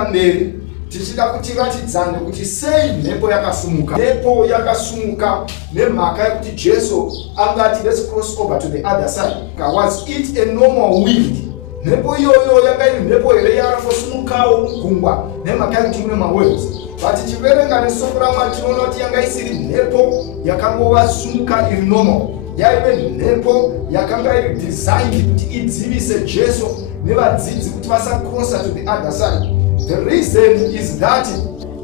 kupfuurira mberi tichida kuti tiratidzane kuti sei mhepo yakasumuka nemhaka yekuti Jesu angati let's cross over to the other side. Was it a normal wind? Mhepo iyoyo yanga iri mhepo here yakangosumukawo mugungwa nemhaka yekuti mune mawaves. But tichiverenga nesoko raMwari tinoona kuti yanga isiri mhepo yakangosumuka iri normal. Yaive mhepo yakanga iri designed kuti idzivise Jesu nevadzidzi kuti vasacrossa to the other side. The reason is that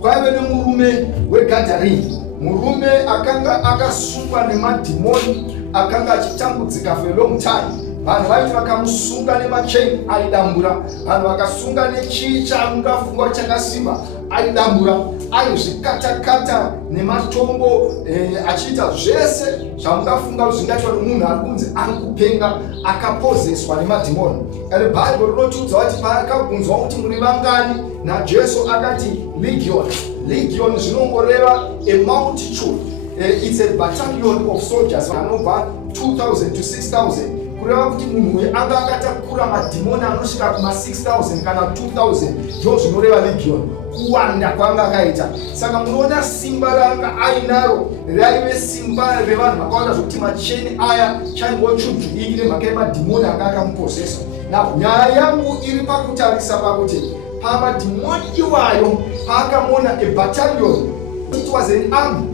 kwaive nemurume weGadarini, murume akanga akasungwa nemadhimoni, akanga achitambudzika for a long time. Vanhu vaiti vakamusunga nemachain aidambura, vanhu vakasunga nechii chaungafungwa chakasimba aidambura, aizvikatakata nematombo achiita zvese zvamungafunga zvingaitwa nemunhu ari kunzi ari kupenga akapozeswa nemadhimoni. And Bible rinotiudza kuti paakabvunzwa kuti muri vangani naJesu akati legion. Legion zvinongoreva a multitude. It's a battalion of soldiers anobva 2,000 to 6,000. Kureva kuti munhu uyu anga akatakura madhimoni anosvika kuma 6,000 kana 2,000 ndo zvinoreva legion, kuwanda kwanga akaita. Saka munoona simba ranga ainaro raive simba revanhu vakawanda zvokuti macheni aya chaingochudzviki nemhaka yemadhimoni anga akamupozesa. Nyaya yangu iri pakutarisa pakuti pamadhimoni iwayo paakamona a battalion, it was an army,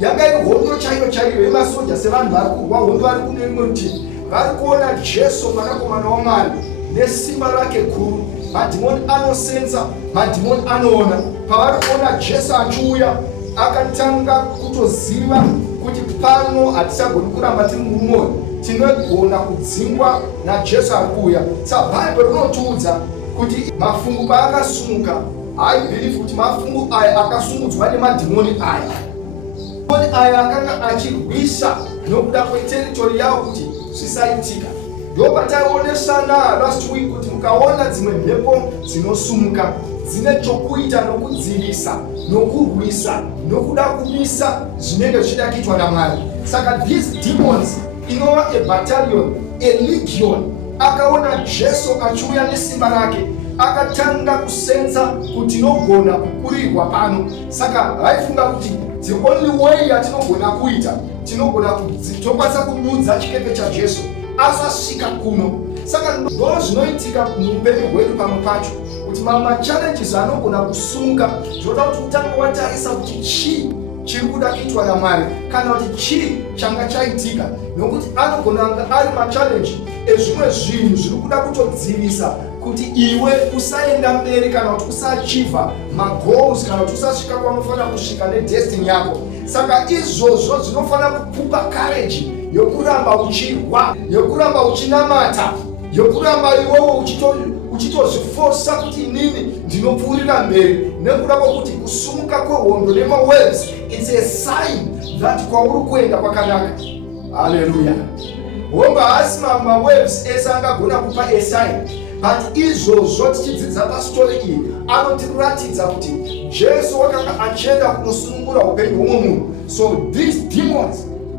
yanga iri hondo chaiyo yemasoja sevanhu vari kurwa hondo vari kune rimwe rutivi. Vari kuona Jesu mwanakomana waMwari nesimba rake guru. Madhimoni anosenza, madhimoni anoona. Pavari kuona Jesu achiuya, akatanga kutoziva kuti pano hatichagoni kuramba tiri mumwoyo, tinogona kudzingwa naJesu ari kuuya. Saka Bhaibheri rinotiudza kuti mafungu paakasumuka, I believe kuti mafungu aya akasumudzwa nemadhimoni aya. Madhimoni aya akanga achirwisa nokuda kweteritori yawo kuti zvisaitika. Ndo pataiwonesana last week kuti mukaona dzimwe mhepo dzinosumuka dzine chokuita nokudzivisa, nokurwisa, nokuda kumisa zvinenge zvichida kuitwa naMwari. Saka these demons inova a battalion, a legion, akaona Jesu achiuya nesimba rake, akatanga kusenza kuti tinogona kukurirwa pano. Saka vaifunga kuti the only way yatinogona kuita, tokwanisa kunudza chikepe cha Jesu asasvika kuno. Saka ndo zvinoitika muupenyu hwedu pamwe pacho, kuti mamwe challenges anogona kusumuka, zvinoda kuti utange watarisa kuti chii chiri kuda kuitwa naMwari kana kuti chii changa chaitika, nokuti anogona anga ari machallenji ezvimwe zvinhu zviri kuda kutodzivisa kuti iwe usaenda mberi kana kuti usaachievha magoals kana kuti usasvika kwaunofanira kusvika nedestiny yako. Saka izvozvo zvinofanira kukupa courage yokuramba uchirwa, yokuramba uchinamata, yokuramba iwewo uchitozviforsa kuti inini ndinopfuurira mberi, nekuda kwokuti kusumuka kwehondo nemawaves it's a sign that kwauri kuenda kwakanaka. Haleluya. Homba hasi mawaves ese angagona kupa a sign, but izvozvo tichidzidza pastori iyi anotiratidza kuti Jesu wakanga achienda kunosunungura upenyu hwumwe munhu. So these demons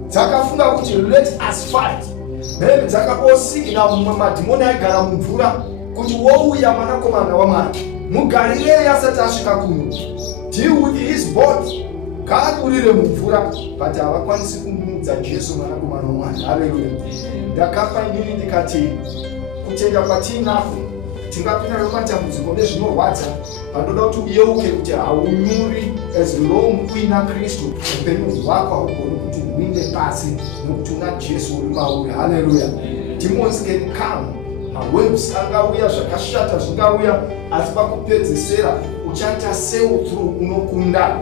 dzakafunga kuti let us fight. Maybe dzakaposigina mumwe madhimoni aigara mumvura kuti wouya mwanakomana waMwari, mugarirei asati asvika kuno, deal with his body, kaadurire mumvura, but havakwanisi kumudza Jesu mwanakomana waMwari. Haleluya. Ndakapa inini ndikati kutenda kwatinako tingapinda nematambudziko nezvinorwadza, pandoda kuti uyeuke kuti haunyuri as long uina Kristu, upenyu hwako haugoni kuti uwinde pasi nokuti una Jesu uri mauri. Haleluya. Demons can come, mawaves angauya, zvakashata zvingauya, asi pakupedzesera uchaita sail through, unokunda.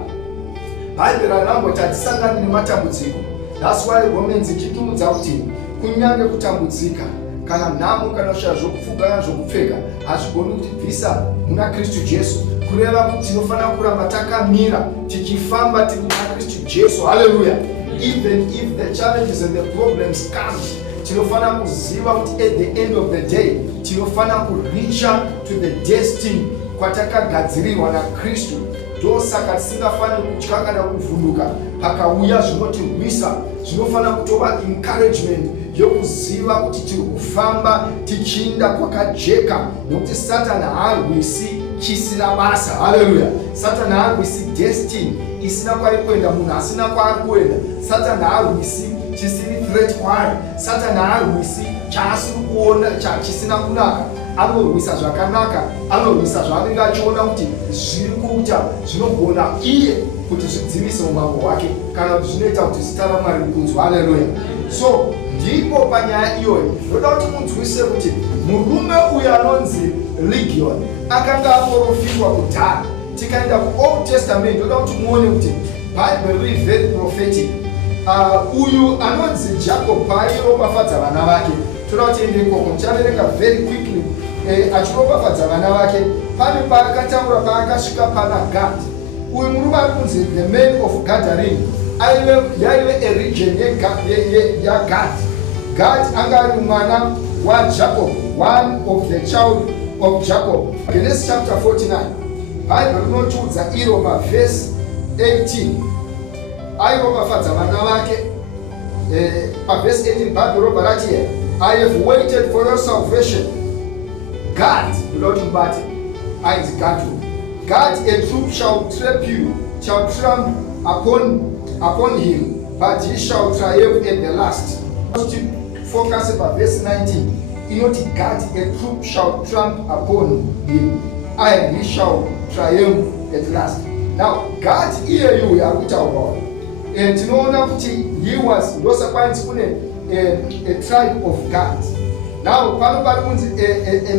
Bhaibheri ranamboti hatisangani nematambudziko. That's why Romans ichitiudza kuti kunyange kutambudzika kana nhamo kana kushayiwa zvokupfuka kana zvokupfeka hazvigoni kutibvisa muna Kristu Jesu. Kureva kuti tinofanira kuramba takamira tichifamba tiri muna Kristu Jesu. Haleluya. Even if the challenges and the problems come, tinofanira kuziva kuti at the end of the day tinofanira kuricha to the destiny kwatakagadzirirwa naKristu. Ndosaka tisingafaniri kutya kana kuvhunduka pakauya zvinotirwisa. Zvinofanira kutova encouragement yokuziva kuti tiri kufamba tichiinda kwakajeka, nokuti Satani haarwisi chisina basa. Haleluya. Satani haarwisi destiny isina kwaari kuenda, munhu asina kwaari kuenda. Satani haarwisi chisiri threat kwaari. Satani haarwisi chaasiri kuona chisina kunaka. Anorwisa zvakanaka, anorwisa zvaanenge achiona kuti zviri kuita zvinogona iye kuti zvidzivise umambo hwake kana kuti zvinoita kuti zita raMwari rikudzwe. Haleluya. So ndipo panyaya iyoyi ndoda kuti munzwise kuti murume uyu anonzi Legion akanga aprofitwa kudhara. Tikaenda kuOld Testament ndoda kuti muone kuti Bible riri very prophetic. Uyu anonzi Jacob pairopafadza vana vake, toda kuti ende ikoko tichaverenga very quickly. Achiropafadza vana vake, pane paakataura paakasvika pana Gad. Uyu murume ari kunzi the man of Gadarene, yaive a region yaGad. Gad anga ari mwana waJacob, one of the child of Jacob. Genesis chapter 49 Bible rinotiudza iro pavhesi 18. Airopafadza vana vake. Pavhesi 18 Bible robva rati here, I have waited for your salvation. God, Lord Mbati, ainzi God, a troop shall tramp upon him, but he shall triumph at the last. Focus on verse 19. Inoti God, a troop shall tramp upon him, and he shall triumph at last. Now, God here you are with our God. And you know he was a tribe of God. Now, a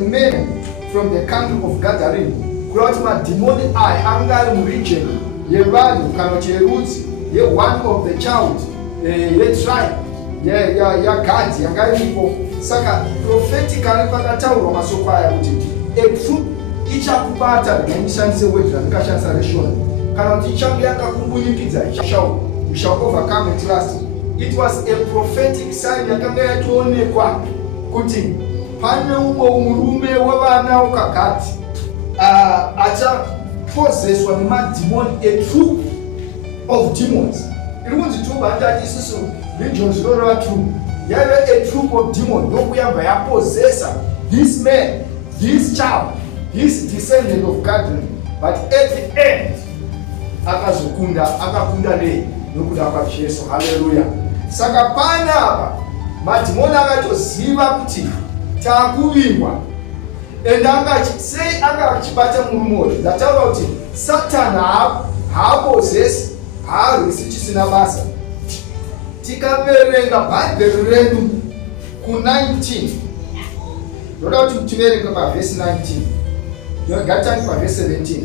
man from the country of Gadarene, Kurotma demonic eye, Angar region, Yevali, Kanocherutsi, one of the child, tribe, God, Yangai people, Saka, prophetically, Pakatauro, Masopaya, a troop, each up pattern, and Shanse with the Kashan Rishon, Kanotichanga Kumbuyikiza, we shall overcome at last. It was a prophetic sign, Yakanga to only quack. Kuti pane murume wevana wakagati achapozeswa nemadhimoni, a troop of demons. Iri kunzi troop handati isusu legion zvinoreva troop. Yaive a troop of demons ndokuyamba yapozesa this man, this child, this descendant of Gadarene. But at the end akakunda nei nokuda kwaJesu. Haleluya. Saka pana apa madhimoni akatoziva kuti takuvingwa, ende sei akachibata murume uyu. Ndataura kuti Satani haapozesi, haarwisi chisina basa. Tikaverenga Bhaibheri redu ku19, ndoda kuti tiverenge pavhesi 19, gatani pavhesi 17.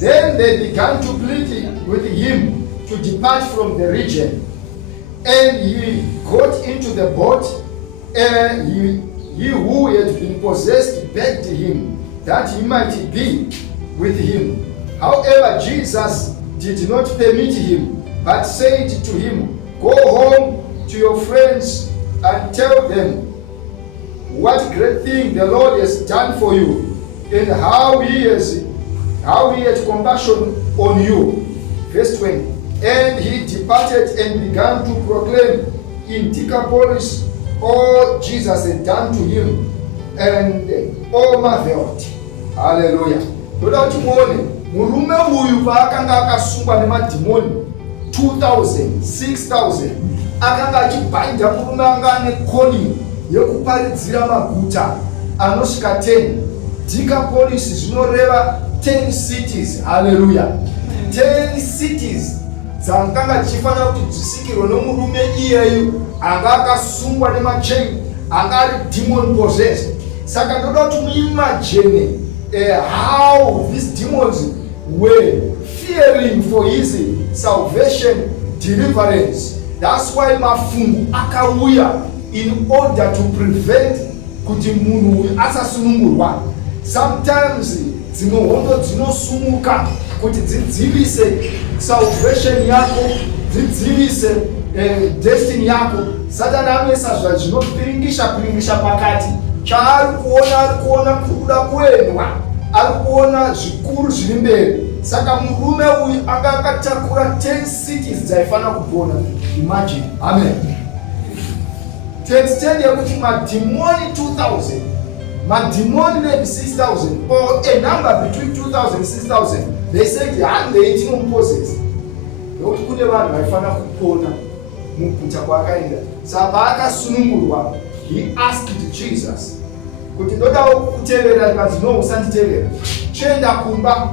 Then they began to plead with him to depart from the region. And he got into the boat, and he who had been possessed begged him that he might be with him. However, Jesus did not permit him, but said to him, Go home to your friends and tell them what great thing the Lord has done for you, and how he had compassion on you. Verse 20. And he departed and began to proclaim in Decapolis all Jesus had done to him, and all marveled. Hallelujah. Ndoda kuti muone murume uyu paakanga akasungwa nemadhimoni 2000, 6000, akanga achibhainda murume anga ane calling yekuparidzira maguta anosvika 10. Decapolis zvinoreva 10 cities. Hallelujah. 10 cities dzakanga dzichifanira kuti dzisikirwe nomurume iyeyu anga akasungwa nemachain, anga ari demon possessed. Saka ndoda kuti muimagine how these demons were fearing for his salvation, deliverance. That's why mafungu akauya in order to prevent kuti munhu uyu asasunungurwa. Sometimes dzimwe hondo dzinosumuka kuti dzidzivise salvation yako, dzidzivise destiny yako. Satani anoisa zvinopiringisha pakati. Chaari kuona kuda kuendwa, ari kuona zvikuru zviri mberi. Saka murume uyu anga akatakura 10 cities dzaifanira kupona. Imagine. Amen. Tenstendi yekuti madhimoni 2000, mademoni maybe 6,000 or a number between 2,000 and 6,000. They said handei tinomupossess. Nokuti kune vanhu vaifana kupona mukuta kwakaenda. Saka paakasunungurwa, he asked Jesus kuti ndodawo kutevera, ikanzi no, usanditevera. Chienda kumba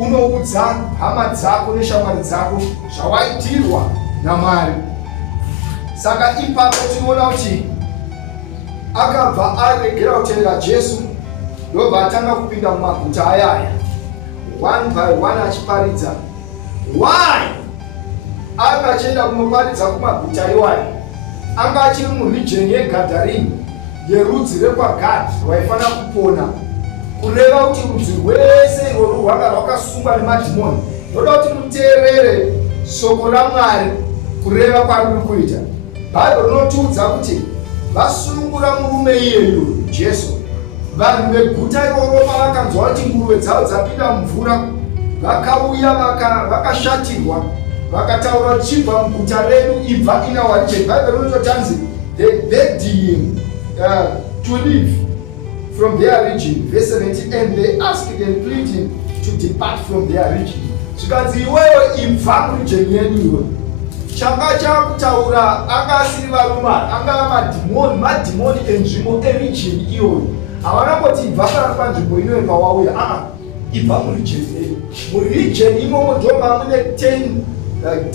unoudza hama dzako neshamwari dzako zvawaitirwa naMwari. Saka ipapo tinoona kuti akabva aregera kutevera Jesu, ndobva atanga kupinda mumaguta ayaya one by one achiparidza. Why? Anga achienda kunoparidza kumaguta iwayo, anga achiri muregion yeGadharini yerudzi rekwaGadhi rwaifana kupona, kureva kuti rudzi rwese irworwo rwanga rwakasungwa nemadhimoni. Ndoda kuti muteerere shoko raMwari kureva kwaruri kuita. Bhaibheri rinotiudza kuti vasunungura murume iyeyo Jesu, vanhu veguta iroro pavakanzwa kuti nguruve dzavo dzapinda mumvura, vakauya vakashatirwa, vakataura chibva muguta redu, ibva in our region. Bhaibheri rinototanzi they begged him to leave from their region. Verse 17, and they asked and pleaded him to depart from their region. Zvikanzi iwewe ibva muregion yedu iwe. Changa chakutaura anga asiri varume, anga madhimoni enzvimbo eregion iyoyo. Havana kuti ibva panzvimbo inoyo pawauya, ibva muregion yedu. Muregion imomo ndoma mune 10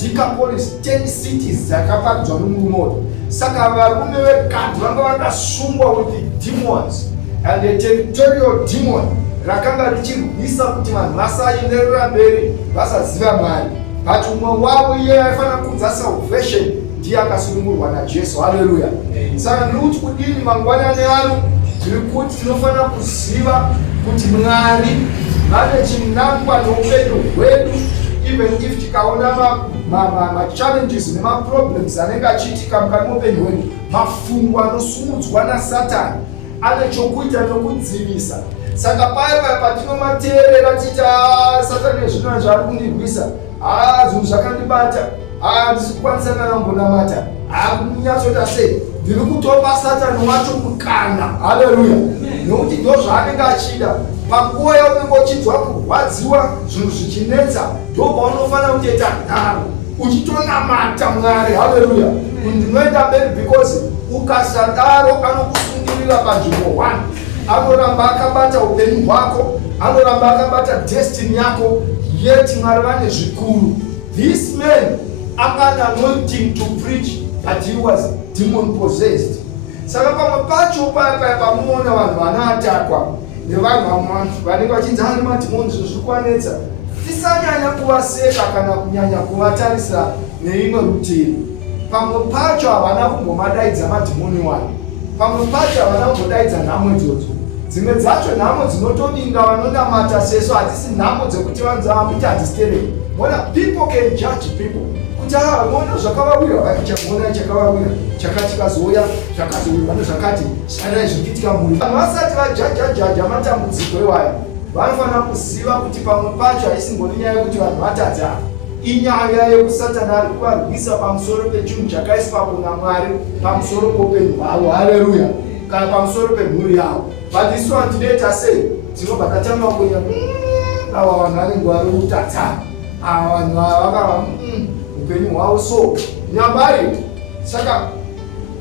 Decapolis, 10 cities dzakaparidzwa nomurume. Saka varume veGadhi vanga vakasungwa with the demons, and the territorial demon rakanga richirwisa kuti vanhu vasaenderera mberi vasaziva Mwari. But umwe wavo iye aifana kunza salvation ndiye akasunungurwa naJesu. Haleluya. Saka ndikuti kudini mangwanani ano tiri kuti tinofana kuziva kuti Mwari vane chinangwa noupenyu hwedu, even if tikaona ma-challenges nema-problems anenge achiitika mukati moupenyu hwedu, mafungo anosumudzwa naSatani ane chokuita nokudzivisa. Saka paya patinomateerera tiita Satani nezvino zvaari kundirwisa, zvinhu zvakandibata, ndisi kukwanisa kana kumbonamata, kunyatsota sei, ndiri kutopa Satani wacho mukana. Haleluya. Nokuti ndo zvaanenge achida. Panguva yaunenge uchinzwa kurwadziwa, zvinhu zvichinetsa, ndobva unofanira kutoita nharo uchitonamata Mwari. Haleluya. Ndinoenda mberi because ukasadaro anokusungirira panzvimbo 1, anoramba akabata upenyu hwako, anoramba akabata destiny yako. Yet Mwari vane zvikuru. This man anga an anointing to preach, but he was demon possessed. Saka pamwe pacho paya pamuona vanhu vanaatakwa nevanhu vanenge vachinzi ane madhimoni, zvinhu zviri kuvanetsa, tisanyanya kuvaseka kana kunyanya kuvatarisa neimwe rutivi. Pamwe pacho havana kumbomadaidza madhimoni wani, pamwe pacho havana kumbodaidza nhamo idzodzo. Dzimwe dzacho nhamo dzinotodinga vanonamata seso hadzisi nhamo dzekuti vanzava kuti hadzitereki. Mona people can judge people kuti mona zvakavawira, vachamuona chakavawira, chakati kazoya zvakazowirwa nezvakati zvaidai zvichiitika mhuri. Vanhu vasati vajajajaja matambudziko iwaya, vanofanira kuziva kuti pamwe pacho haisimbori nyaya yekuti vanhu vatadza, inyaya yekusatani ari kuvarwisa pamusoro pechinhu chakaiswapo naMwari pamusoro poupenyu hwavo. Haleluya. Kana pamusoro pemhuri yavo. But this one tinoita sei? Tinobva tatanga kuona ava vanhu vane nguva rokutadza, ava vanhu vakava upenyu hwavo so nyambari. Saka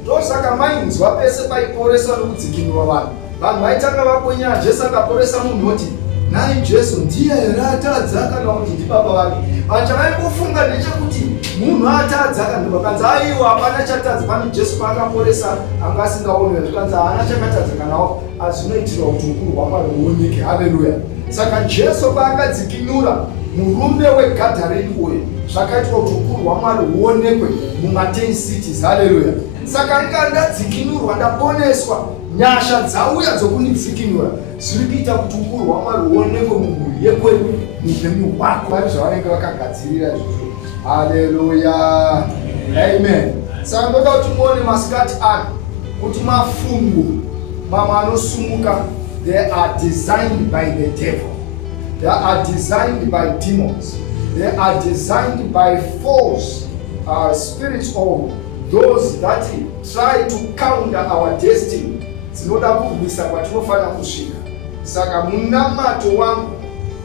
ndosaka mainzwa pese paiporeswa nokudzikinurwa vanhu. Vanhu vaitanga vakwenya Jesu akaporesa munhu oti nai Jesu ndiye here atadza kana kuti ndibaba vake. Vanhu chavaimbofungwa ndechekuti munhu atadza kana vakanzi aiwa hapana chatadza, pane Jesu paakaporesa anga asingaonwe, zvikanzi haana chakatadza kanawo, asi zvinoitirwa kuti ukuru hwaMwari huoneke. Haleluya. Saka Jesu paakadzikinura murume weGadharini uyu, zvakaitwa kuti ukuru hwaMwari huonekwe muma10 cities. Haleluya. Saka ndadzikinurwa, ndaponeswa, nyasha dzauya dzokundidzikinura zviri kuita kuti ukuru hwaMwari huonekwe mumhuri yekwedu, muupenyu hwako. Vari zvavanenge vakagadzirira izvozvo. Haleluya. Amen. Saka ndoda kuti muone masikati ano kuti mafungu mamwe anosumuka, they are designed by the devil. They are designed by demons. They are designed by false spirits, or those that try to counter our destiny. dzinoda kurwisa kwatinofanira kusvika. Saka munamato wangu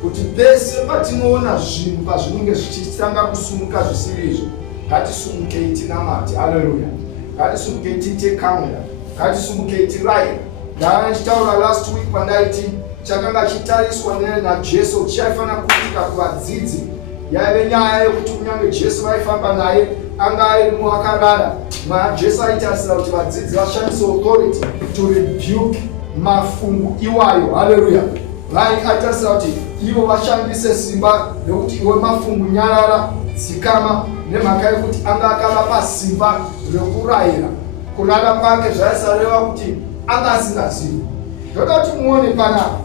kuti pese patinoona zvinhu pazvinenge zvichitanga kusumuka zvisiri izvo, ngatisumukei tinamate. Haleluya. Ngatisumukei tiite kamera, ngatisumukei tirayira. Ndanga ndichitaura last week pandaiti chakanga chitariswa naJesu chaifanira kuitika kuvadzidzi yaive nyaya yekuti kunyange Jesu vaifamba naye anga ari muakarara. Jesu aitarisira kuti vadzidzi vashandise authority to rebuke mafungu iwayo. Haleluya. Aitarisira kuti ivo vashandise simba rekuti iwe mafungu nyarara, dzikama, nemhaka yekuti anga akavapa simba rekurayira. Kurara kwake zvaisareva kuti anga asingazivi. Ndoda kuti muone panapa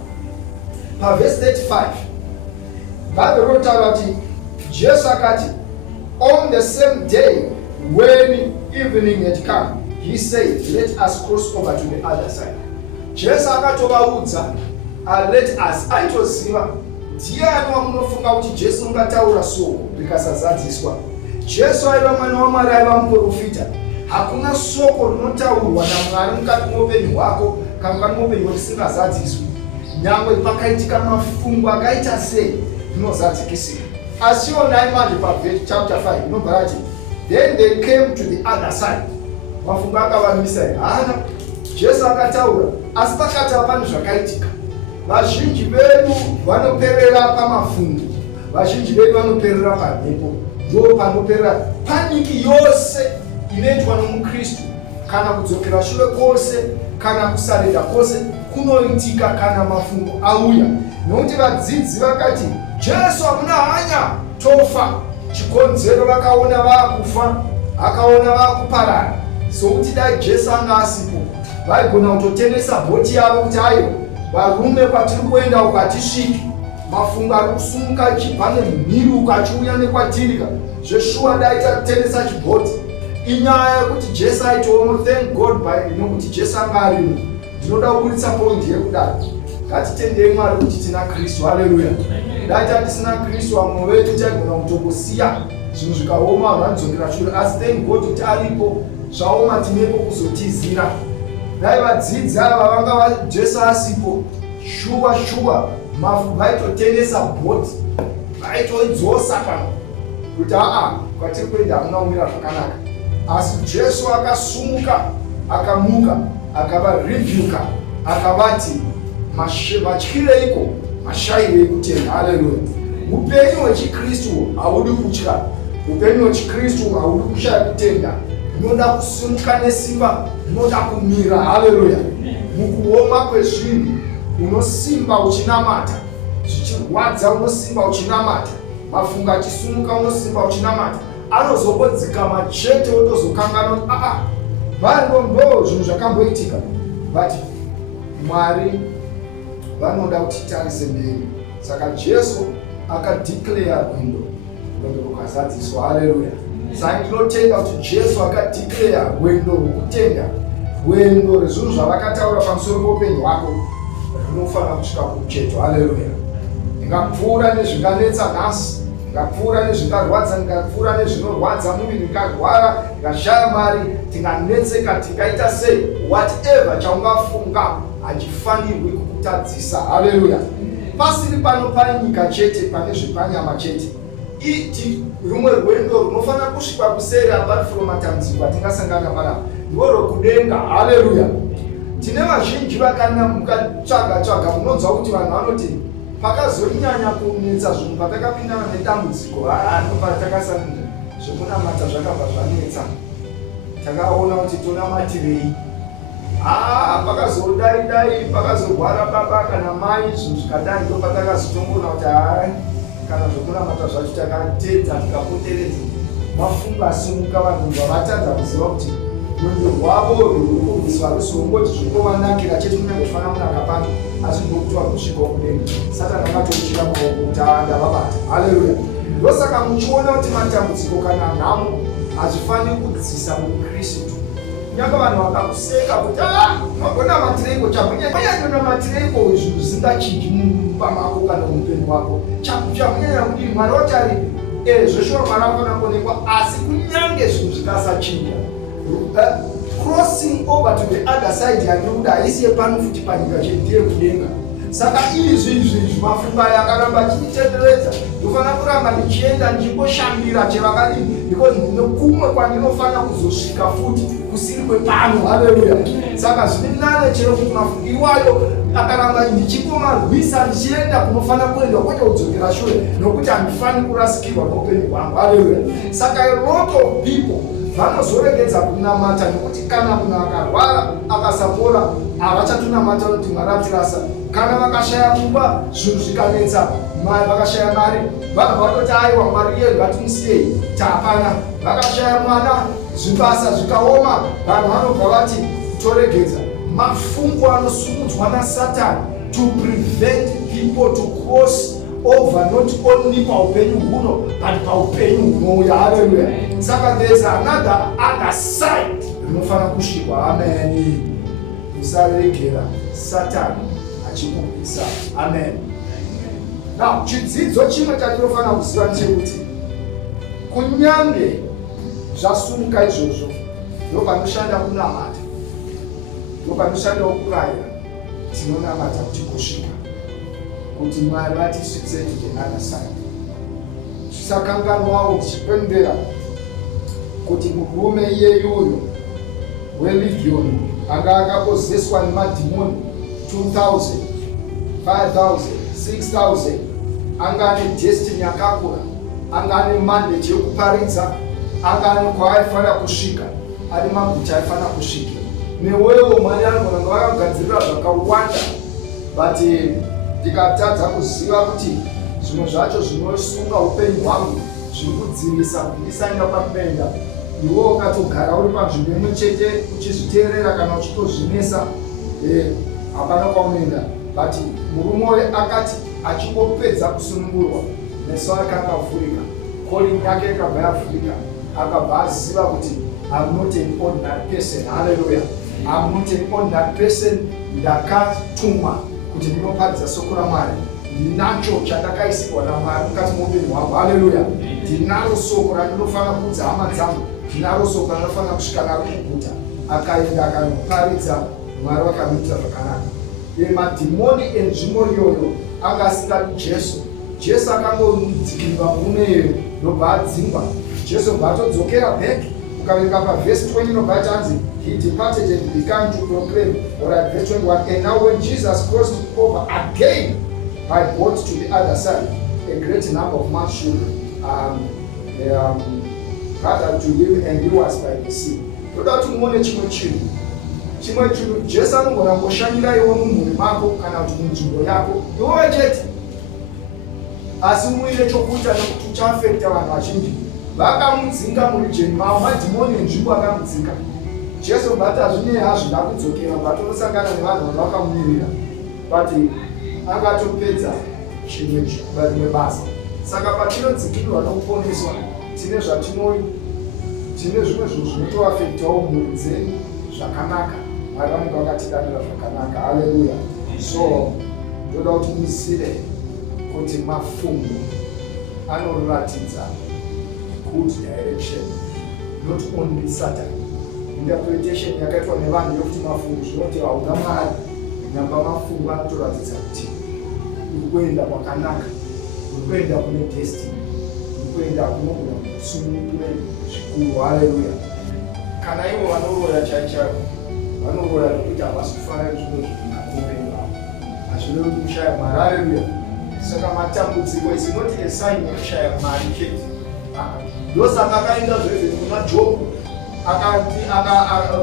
pavhesi 35 Bhaibheri rotaura kuti Jesu akati, on the same day when evening had come, he said, let us cross over to the other side. Jesu akatovaudza, let us. Aitoziva ndiani wamunofunga kuti Jesu ungataura soko rikasazadziswa? Jesu aiva mwana waMwari, aiva muprofita. Hakuna soko rinotaurwa naMwari mukati muupenyu hwako kana mukati muupenyu hwako risingazadziswi. Nyangwe pakaitika mafungu akaita sei rinozadzikisika. Asi onai manje paverse chapter 5 inobva rati, then they came to the other side. Mafungu akavamisa hana. Jesu akataura, asi pakati pane zvakaitika. Vazhinji vedu vanoperera pamafungu, vazhinji vedu vanoperera pamhepo. Ndo panoperera paniki yose inoitwa nomukristu, kana kudzokera shure kwose, kana kusareda kwose kunoitika kana mafungu auya. Nokuti vadzidzi vakati, Jesu hamuna hanya, tofa. Chikonzero vakaona vakufa, akaona vakuparara. Sokuti dai Jesu anga asipo, vaigona kutotenesa bhoti yavo kuti ayo varume kwatiri kuenda ukatisviki, mafungu ari kusumuka achibva nemhiri ukachiuya nekwatirika, zveshuwa dai tatenesa chibhoti. Inyaya yekuti Jesu aitomo, thank God nokuti Jesu anga arimo. Ndinoda kuburitsa poindi yekudaro. Ngatitendei Mwari kuti tina Kristu. Haleluya. Dai tatisina Kristu vamwe vedu taigona kutongosiya zvinhu zvikaoma, vanadzokera shure. Asi thank God kuti aripo, zvaoma tinepo kuzotizira. Dai vadzidzi ava vanga Jesu asipo, shuwa vaitotenesa bhoti, vaitoidzosa pano kuti kwatiri kuenda hamuna kumira zvakanaka. Asi Jesu akasumuka, akamuka, akavarebuka, akavati matyireiko, mashayirei kutenda. Haleluya. Upenyu hwechikristu haudi kutya, upenyu hwechikristu haudi kushaya kutenda. Unoda kusumuka nesimba, unoda kumira. Haleluya. Mukuoma kwezvinhu unosimba uchinamata, zvichirwadza unosimba uchinamata, mafungu achisumuka unosimba uchinamata. Anozobodzikama chete wotozokangana kuti ndo zvinhu zvakamboitika. But Mwari vanoda kuti tarise mberi. Saka Jesu akadeclare rwendo rukazadziswa. Haleluya. Saka ndinotenda kuti Jesu akadeclare rwendo rwokutenda, rwendo rezvinhu zvavakataura pamusoro poupenyu hwako rinofanira kusvika kumucheto. Haleluya. Ndingapfuura nezvinganetsa nhasi, ndingapfuura nezvingarwadza, ndingapfuura nezvinorwadza muviri, ndingarwara, ndingashaya mari, tinganetseka, tingaita sei, whatever chaungafunga hachifanirwi kukutadzisa. Haleluya. Pasiri pano panyika chete, pane zvepanyama chete. Iti rumwe rwendo runofanira kusvika kuseri apart from matambudziko atingasangana panapa, ndorwokudenga. Haleluya. Tine vazhinji vakana mukatsvaga munonzwa kuti vanhu vanoti pakazonyanya kunetsa zvinhu patakapindana nedambudziko, ndopatakasarira zvekunamata zvakabva zvanetsa, takaona kuti tonamatirei. Pakazodai pakazorwara baba kana mai, zvinhu zvikadai, ndopatakazotongona kuti kana zvekunamata zvacho takatedza tikapoteredza. Mafungu asimuka, vanhu vavatadza kuziva kuti rwendo rwavo rwurikumbiswa rusongoti zvikovanakira chete kunyange kufanana kunaka pano, asi ndokuti vakusvikawo kudenga. Satani akatochira maoko kuti ndavabata. Haleluya. Ndosaka muchiona kuti matambudziko kana nhamo hazvifaniri kudzisa mukristu. Nyanga vanhu vakakuseka kuti magonamatireko, chamunyanyanamatireko zvinhu zvisingachinji pamako kana muupenyu hwako, chamunyanya kudini. Mwari wati ari zveshuwa Mwari anofanira kuonekwa, asi kunyange zvinhu zvikasachinja, crossing over to the other side yandikuti haisi yepano futi panyika chete kudenga. Saka izvi mafumba yakaramba chichitenderedza ndofana kuramba ndichienda ndichimboshambira chevakadini because ndine kumwe kwandinofana kuzosvika futi kusiri kwepano. Haleluya. Saka zviri nane chero kuti mafumba iwayo akaramba ndichimarwisa ndichienda kunofana kuendwa kwete kudzokera shure nokuti handifani kurasikirwa noupenyu hwangu. Haleluya. Saka a lot of people vanozoregedza kunamata nekuti kana munhu akarwara akasapora havachatonamata kuti Mwari atirasa. Kana vakashaya kumba zvinhu zvikanetsa vakashaya mari vanhu vatoti aiwa Mwari yedu ngatimusiyei tapana. Vakashaya mwana zvibasa zvikaoma vanhu vanobva vati toregedza. Mafungu anosumudzwa naSatani to prevent people to cross over not only paupenyu huno but paupenyu hunouya. Haleluya. Saka there is another other side rinofana kusvikwa. Amen. Musaregera Satani achikubvisa. Amen. Now chidzidzo chimwe chatinofana kuziva ndechekuti kunyange zvasumuka izvozvo ndopanoshanda kunamata, ndopanoshanda kurayira, tinonamata kuti kusvika kuti Mwari vatisvitse to the other side. Zvisakanganwawo tichipembera kuti murume iyeyuyo weLegion anga akapozeswa nemadhimoni 2,000, 5,000, 6,000, anga ane destiny yakakura, anga ane mandate yekuparidza, anga ane kwaaifanira kusvika, ane maguta aifanira kusvika. Newewo Mwari anogona vakagadzirira zvakawanda, but ndikatadza kuziva kuti zvimwe zvacho zvinosunga upenyu hwangu zviri kudzivisa kuti ndisaenda kwakuenda, iwe ukatogara uri panzvimbo imwe chete uchizviteerera kana uchitozvinesa, hapana kwaunoenda. But murume uyu akati achingopedza kusunungurwa meso akanga avhurika, calling yake ikabva yavhurika, akabva aziva kuti I'm not an ordinary person. Hallelujah. I'm not an ordinary person. Ndakatumwa kuti ndinoparidza soko raMwari. Ndinacho chandakaisirwa naMwari mukati muupenyu hwangu. Haleluya. Ndinaro soko randinofana kuudza hama dzangu, ndinaro soko randinofana kusvika naro kuguta. Akaenda akanoparidza, Mwari vakamuitira zvakanaka. Madhimoni enzvimbo iyoyo anga asingadi Jesu. Jesu akangodzingwa murume ndobva adzingwa. Jesu bva atodzokera back. Ukaverenga pavhesi 20 nobva chanzi he departed and began to proclaim. Alright, verse 21. And now when Jesus crossed over again by boat to the other side, a great number of men should gathered to him, and he was by the sea. Toda kuti muone chimwe chinhu Jesu anogona kushanyira iwe mumhuri mako kana kuti munzvimbo yako iwe chete, asi muine chokuita nekuti uchaafekta vanhu vazhinji. Vakamudzinga murijeni mavo, madhimoni enzvimbo akamudzinga. Jesu bati hazvinei hazvo ndakudzokera, batonosangana nevanhu vanga vakamumirira, but akatopedza rimwe basa. Saka patinodzingirwa nokuponeswa tine zvimwe zvinhu zvinotoafektawo mhuri dzenyu zvakanaka. Mwari vanenge vakatidanira zvakanaka. Haleluya. So ndoda kuti muzive kuti mafungu anoratidza good direction, not only Satan. Interpretation yakaitwa nevanhu yokuti mafungu zvinoti hauna Mwari, nyamba mafungu anotoratidza kuti uri kuenda kwakanaka, uri kuenda kune destiny, uri kuenda kunogona kusunungura zvikuru. Haleluya. Kana ivo vanoroya chaichavo, vanoroya nokuti havasi kufanira zvinhu zvinoupenyu hwavo, hazvirevi kushaya Mwari. Haleluya. Saka matambudziko is not a sign yekushaya Mwari chete. Ndosaka akaenda zvese kuna Jobhu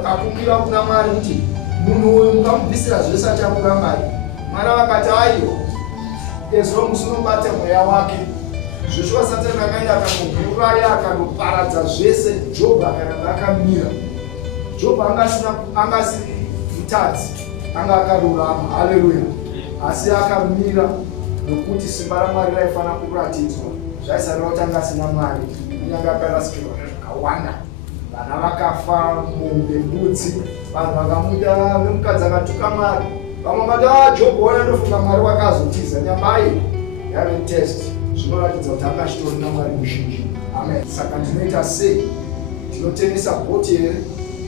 akakumbira kuna Mwari kuti munhu uyu mukamubvisira zvese achakurambari. Mwari vakati aiyo, as long as unobata mweya wake. Zvoshuwa Satani akaenda akanoguraya akanoparadza zvese, Jobhu akaramba akamira. Jobhu angasiri mutadzi, anga akarurama. Haleluya. Asi akamira nokuti simba raMwari raifanira kuratidzwa. Zvaisarira kuti anga asina Mwari, kunyange akarasikirwa nezvakawanda. Vana vakafa, mombe, mbudzi, vanhu vakamuda, nemukadzi akatuka Mwari. Vamwe vati Jobhu waya ndofunga Mwari wakazotiza, nyambai yave test. Zvinoratidza kuti anga achitori naMwari muzhinji. Amen. Saka ndinoita sei? Tinotengesa bhoti here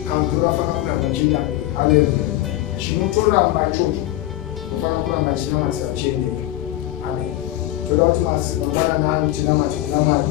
kantu rafana kuramba china haleluya chinotoramba chocho nofana kuramba chinamatira chiendeka amen toda kuti mangwanani ano tinamati kuna Mwari